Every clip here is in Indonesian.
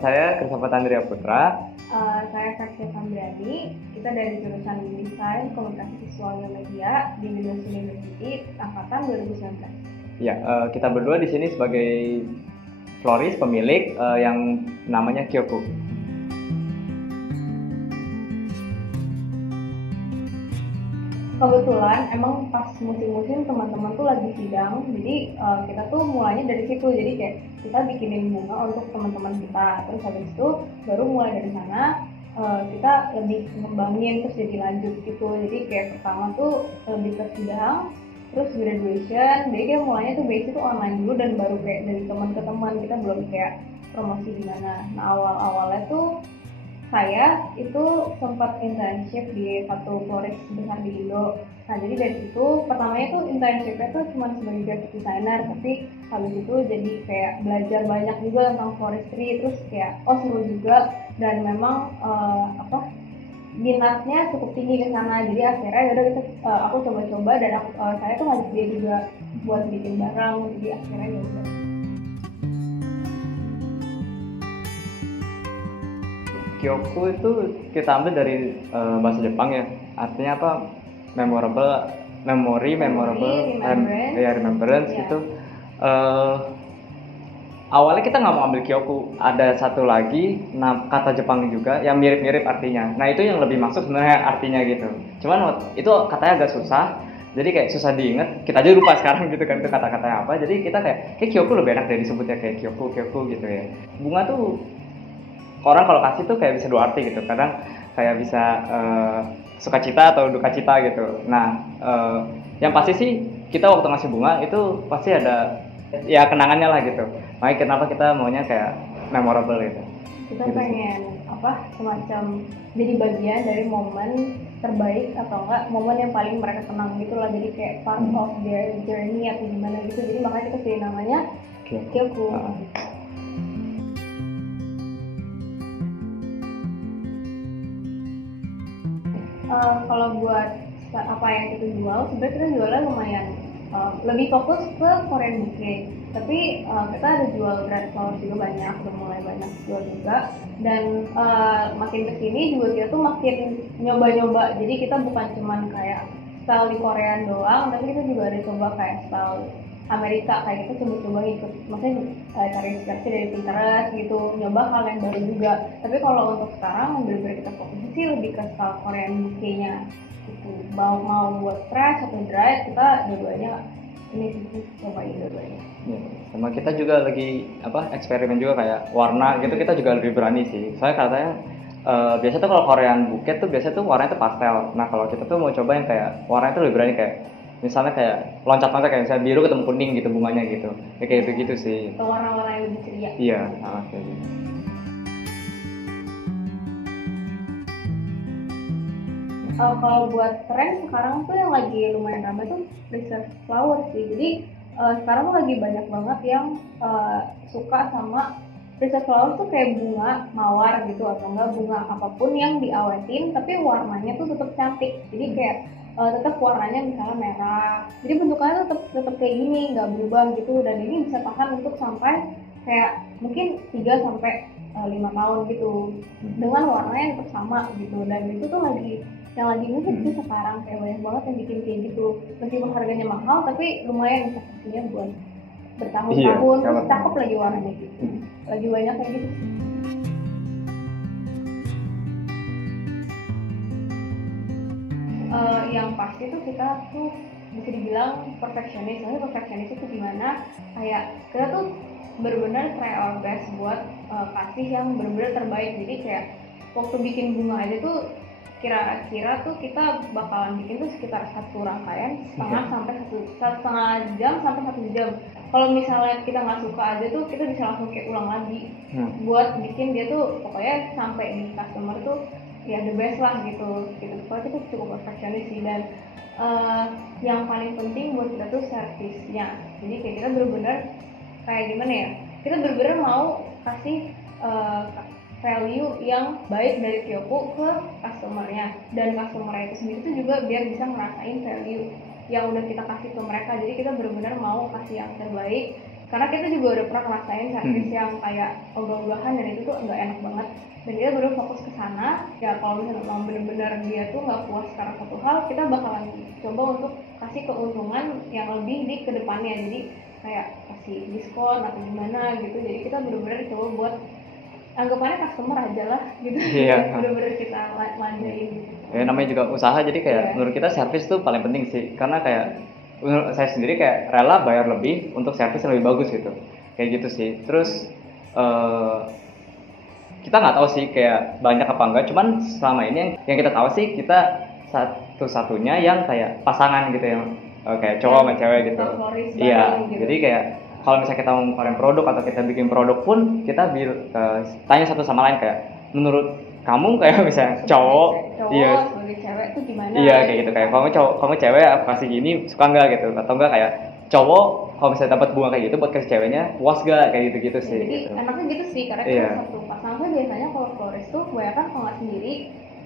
saya Christopher Tandria Putra. Saya Kasia Sambriani. Kita dari jurusan Desain Komunikasi Visual dan Media di Indonesia University angkatan 2019. Ya, kita berdua di sini sebagai florist pemilik yang namanya Kyoku. Kebetulan emang pas musim-musim teman-teman tuh lagi sidang, jadi kita tuh mulainya dari situ. Jadi kayak kita bikinin bunga untuk teman-teman kita, terus habis itu baru mulai dari sana kita lebih ngembangin terus jadi lanjut gitu. Jadi kayak pertama tuh lebih ke sidang, terus graduation. Jadi kayak mulainya tuh basic tuh online dulu dan baru kayak dari teman ke teman, kita belum kayak promosi di mana. Nah awal-awalnya tuh saya itu sempat internship di satu florist besar di Indo. Nah jadi dari situ pertamanya tuh internshipnya tuh cuma sebagai graphic designer, tapi habis itu jadi kayak belajar banyak juga tentang forestry, terus kayak seru juga dan memang minatnya cukup tinggi ke sana. Jadi akhirnya yaudah aku coba-coba dan saya tuh ngajak dia juga buat bikin barang, jadi akhirnya yaudah. Kyoku itu kita ambil dari bahasa Jepang ya, artinya apa? Remembrance Yeah. gitu. Awalnya kita nggak mau ambil Kyoku, ada satu lagi kata Jepang juga yang mirip-mirip artinya. Nah itu yang lebih masuk sebenarnya artinya gitu. Cuman itu katanya agak susah, jadi kayak susah diinget. Kita aja lupa sekarang gitu kan itu kata-katanya apa. Jadi kita kayak Kyoku lebih enak dari disebutnya kayak Kyoku gitu ya. Bunga tuh orang kalau kasih tuh kayak bisa dua arti gitu. Kadang kayak bisa sukacita atau duka cita gitu. Nah yang pasti sih kita waktu ngasih bunga itu pasti ada ya kenangannya lah gitu. Makanya kenapa kita maunya kayak memorable gitu. Kita gitu pengen semacam jadi bagian dari momen terbaik atau enggak momen yang paling mereka kenang gitu lah. Jadi kayak part of their journey atau gimana gitu. Jadi makanya kita pilih namanya Kyoku. Kalau buat apa yang kita jual, sebenarnya kita jualnya lumayan lebih fokus ke Korean bouquet. Tapi kita ada jual dried flower juga banyak, udah mulai banyak jual juga. Dan makin kesini juga kita tuh makin nyoba-nyoba. Jadi kita bukan cuman kayak style di Korea doang, tapi kita juga ada coba kayak style Amerika, kayak kita coba-coba ikut, maksudnya cari inspirasi dari Pinterest gitu, nyoba hal yang baru juga. Tapi kalau untuk sekarang benar-benar kita fokus sih lebih ke style Korean bouquet-nya gitu. Mau buat fresh atau dry, kita dua-duanya ini sih cobain dua-duanya. Ya, sama kita juga lagi eksperimen juga kayak warna gitu, kita juga lebih berani sih. Soalnya katanya biasa tuh kalau Korean bouquet tuh biasa tuh warnanya tuh pastel. Nah kalau kita tuh mau coba yang kayak warnanya tuh lebih berani, kayak misalnya kayak loncat-loncat kayak misalnya biru ketemu kuning gitu bunganya gitu. Ya, kayak begitu sih. Atau warna-warna yang lebih ceria. Iya, kayak gitu. Kalau buat tren sekarang tuh yang lagi lumayan ramai tuh preserve flower sih. Jadi sekarang tuh lagi banyak banget yang suka sama preserve flower tuh kayak bunga mawar gitu atau enggak bunga apapun yang diawetin tapi warnanya tuh tetap cantik. Jadi kayak tetap warnanya misalnya merah. Jadi bentukannya tetap kayak gini, nggak berubah gitu, dan ini bisa tahan untuk sampai kayak mungkin 3 sampai 5 tahun gitu dengan warnanya yang tetap sama gitu. Dan itu tuh yang lagi musik sih sekarang, kayak banyak banget yang bikin kayak gitu. Meskipun harganya mahal tapi lumayan investasinya buat bertahun-tahun, terus cakep lagi warnanya gitu. Lagi banyak kayak gitu. Yang pasti tuh kita tuh bisa dibilang perfectionist. Soalnya perfectionist itu gimana? Kayak kita tuh benar-benar try our best buat kasih yang benar-benar terbaik. Jadi kayak waktu bikin bunga aja tuh kira-kira tuh kita bakalan bikin tuh sekitar satu rangkaian setengah jam sampai 1 jam. Kalau misalnya kita nggak suka aja tuh kita bisa langsung kayak ulang lagi buat bikin dia tuh pokoknya sampai di customer tuh ya the best lah gitu. Soalnya itu cukup perfectionist sih. Dan yang paling penting buat kita tuh servisnya. Jadi kayak kita benar-benar kayak gimana ya, kita benar-benar mau kasih value yang baik dari Kyoku ke customernya, dan customer itu sendiri tuh juga biar bisa ngerasain value yang udah kita kasih ke mereka. Jadi kita benar-benar mau kasih yang terbaik karena kita juga udah pernah ngerasain servis yang kayak ogah-ogahan dan itu tuh nggak enak banget, dan kita baru fokus ke sana. Ya kalau misalnya memang benar-benar dia tuh nggak puas karena satu hal, kita bakalan coba untuk kasih keuntungan yang lebih di kedepannya, jadi kayak kasih diskon atau gimana gitu. Jadi kita benar-benar coba buat anggapannya customer aja lah gitu. Iya. Benar-benar kita manjain gitu. Ya namanya juga usaha, jadi kayak menurut kita servis tuh paling penting sih, karena kayak menurut saya sendiri kayak rela bayar lebih untuk servis yang lebih bagus gitu, kayak gitu sih. Terus kita nggak tahu sih kayak banyak apa enggak, cuman selama ini yang kita tahu sih kita satu-satunya yang kayak pasangan gitu, yang kayak cowok sama cewek gitu. Iya, gitu. jadi kayak kalau misalnya kita mau ngeluarin produk atau kita bikin produk pun kita tanya satu sama lain kayak, menurut kamu kayak misalnya cowok iya sebagai cewek tuh gimana? Iya kayak gitu, kayak kamu cewek aku kasih gini suka nggak gitu, atau enggak kayak cowok kalau misalnya dapat bunga kayak gitu buat kasih ceweknya puas gak, kayak gitu sih. Jadi gitu. enaknya gitu sih, karena satu pasangan tuh biasanya kalau florist tuh kebanyakan kalau nggak sendiri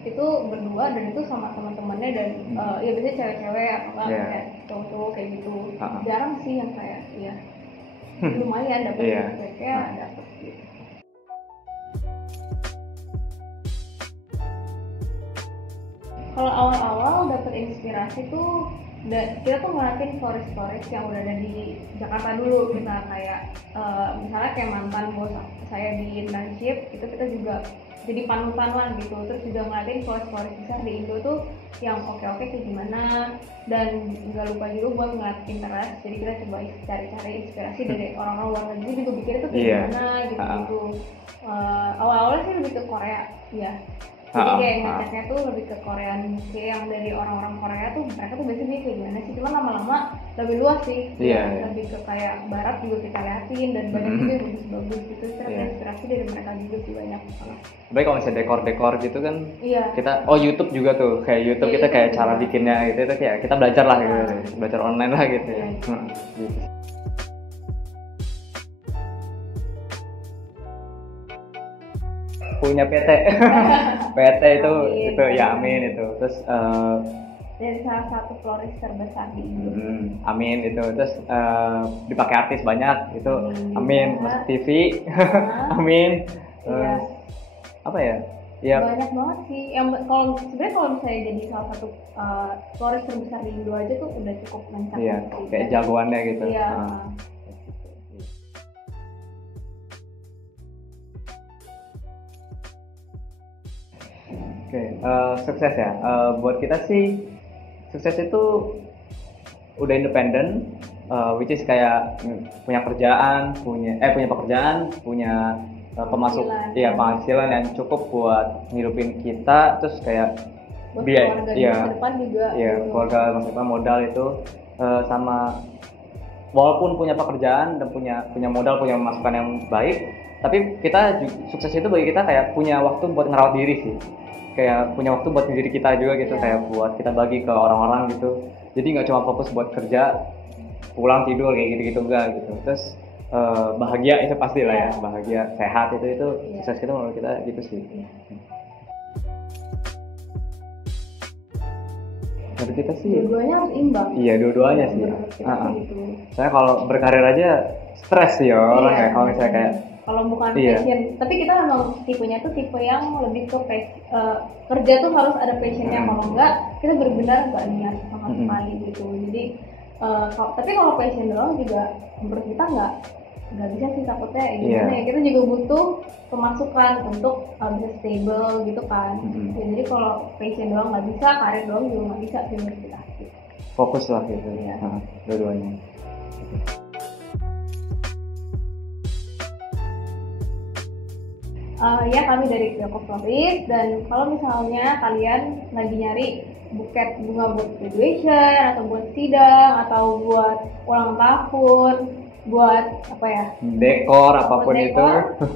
itu berdua, dan itu sama teman-temannya, dan ya biasanya cewek-cewek atau enggak kayak cowok kayak gitu. Jarang sih yang kayak ya lumayan dapat ceweknya dapat gitu. Kalau awal-awal dapat inspirasi tuh kita tuh ngeliatin florist yang udah ada di Jakarta dulu. Kita kayak misalnya kayak mantan bos saya di internship itu, kita juga jadi panutan lah gitu. Terus juga ngeliatin florist besar di Indo tuh yang oke-oke kayak gimana, dan nggak lupa juga buat ngeliat Pinterest. Jadi kita coba cari-cari inspirasi dari orang-orang luar negeri juga bikin itu kayak gimana gitu. Awal-awalnya sih lebih ke Korea ya. Jadi kayak ngeceknya tuh lebih ke Korean, kayak yang dari orang-orang Korea tuh mereka tuh biasanya kayak gimana sih, cuma lama-lama lebih luas sih. Lebih ke kayak barat juga kita liatin, dan banyak juga yang bagus-bagus gitu. Kita inspirasi dari mereka juga sih banyak. Baik kalau misalnya dekor gitu kan kita YouTube juga tuh, kayak YouTube kita kayak cara bikinnya gitu, itu kayak kita belajar lah gitu, belajar online lah gitu ya. Gitu. Punya PT itu ya amin itu. Terus dari salah satu florist terbesar di Indo. Amin itu. Terus dipakai artis banyak itu, amin. Masuk TV, amin. Apa ya? Ya banyak banget sih. Yang kalau misalnya jadi salah satu florist terbesar di Indo aja tuh udah cukup mencapai. Iya, kayak jagoannya gitu. Iya. Sukses ya. Buat kita sih sukses itu udah independen, which is kayak punya pekerjaan, punya penghasilan yang cukup buat ngidupin kita, terus kayak biaya depan juga. Keluarga masa depan, modal itu sama walaupun punya pekerjaan dan punya modal, punya masukan yang baik, tapi kita sukses itu bagi kita kayak punya waktu buat ngerawat diri sih. Kayak punya waktu buat diri kita juga gitu, kayak buat kita bagi ke orang-orang gitu. Jadi nggak cuma fokus buat kerja, pulang tidur kayak gitu-gitu enggak gitu. Terus bahagia itu pasti lah ya, bahagia, sehat itu sukses itu menurut kita gitu sih. Menurut kita sih dua-duanya harus imbang. Iya, dua-duanya sih. Gitu. Saya kalau berkarir aja stres ya orang kayak kalau misalnya kayak kalau bukan passion, tapi kita memang tipenya tuh tipe yang lebih ke kerja tuh harus ada passionnya. Kalau enggak kita benar-benar nggak niat sama sekali gitu. Jadi tapi kalau passion doang juga menurut kita nggak bisa sih, takutnya gimana ya, kita juga butuh pemasukan untuk bisa stable gitu kan. Ya, jadi kalau passion doang nggak bisa, karir doang juga nggak bisa sih menurut kita. Fokus lah gitu ya, dua-duanya. Ya, kami dari Kyoko Florist, dan kalau misalnya kalian lagi nyari buket bunga buat graduation atau buat sidang atau buat ulang tahun, buat apa ya, dekor apapun itu,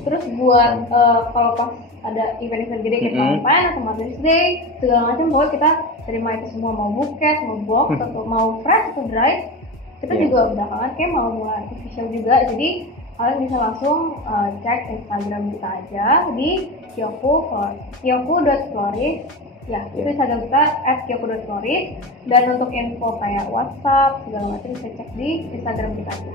terus buat kalau pas ada event-event gede kayak Valentine atau Mother's Day segala macam, pokoknya kita terima itu semua, mau buket, mau box atau mau fresh atau dry. Kita juga belakangan kayak mau mulai artificial juga, jadi kalian bisa langsung cek Instagram kita aja di kyoko.florist. Ya, itu Instagram kita @kyoko.florist, dan untuk info kayak WhatsApp segala macam bisa cek di Instagram kita aja.